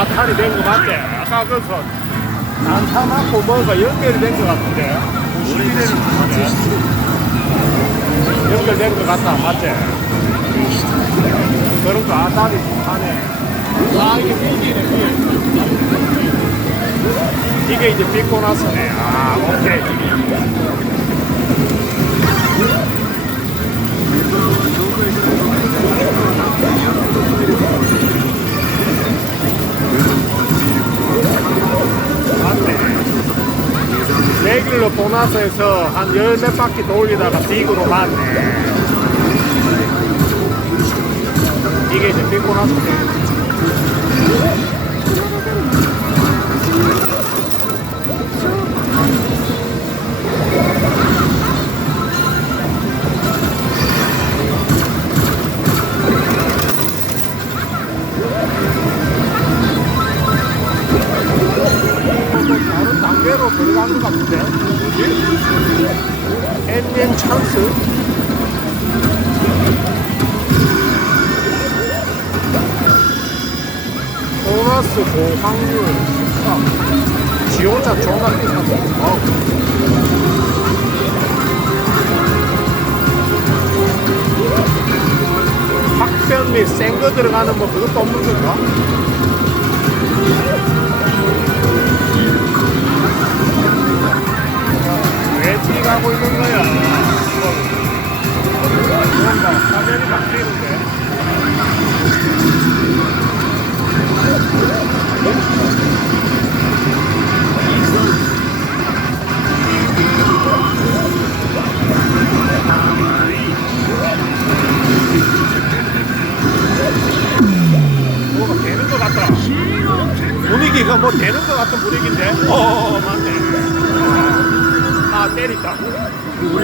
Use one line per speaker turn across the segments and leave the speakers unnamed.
아탈이 된 거 맞지? 아까 그서 난타 맞고 뭔가 연결이 된 거 같은데. 91회를 하네 연결된 거 같다 맞지? 그런 거 아탈이 하네. 아 이게 비 이게 이제 빗고 나서네. 아 오케이 내길로 보나서에서 한 열 몇 바퀴 돌리다가 빅으로 맞네. 이게 이제 빗고 나서 다른 단계로 들어간 것 같은데. 엔진 찬스. 보너스 고확률 13 지원자 비싸네. 어. 확변 및센거 들어가는 뭐 그것도 없는 건가? 왜 뛰가고 있는 거야? 바뀌는데. 뭐가 되는 것 같더라. 분위기가 뭐 되는 것 같은 분위기인데. 어, 맞네. 아, 때린다. 뭐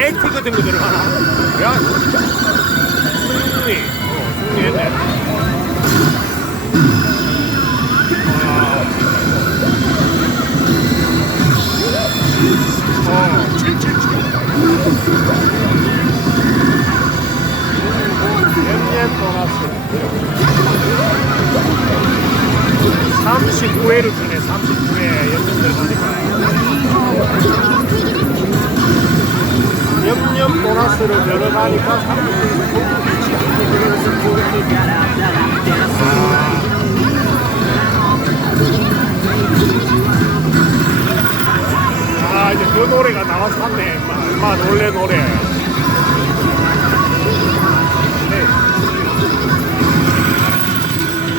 액트 같은 거 들어가나? 야, 승리. 어, 승리했네. 아. 어, 777. 엠년 보너스. 39회를 주네, 39회 연년들 가니까. 염염 보너스를 들어가니까 39회. 아, 이제 그 노래가 나와서 샀네, 임마. 임마, 원래 노래.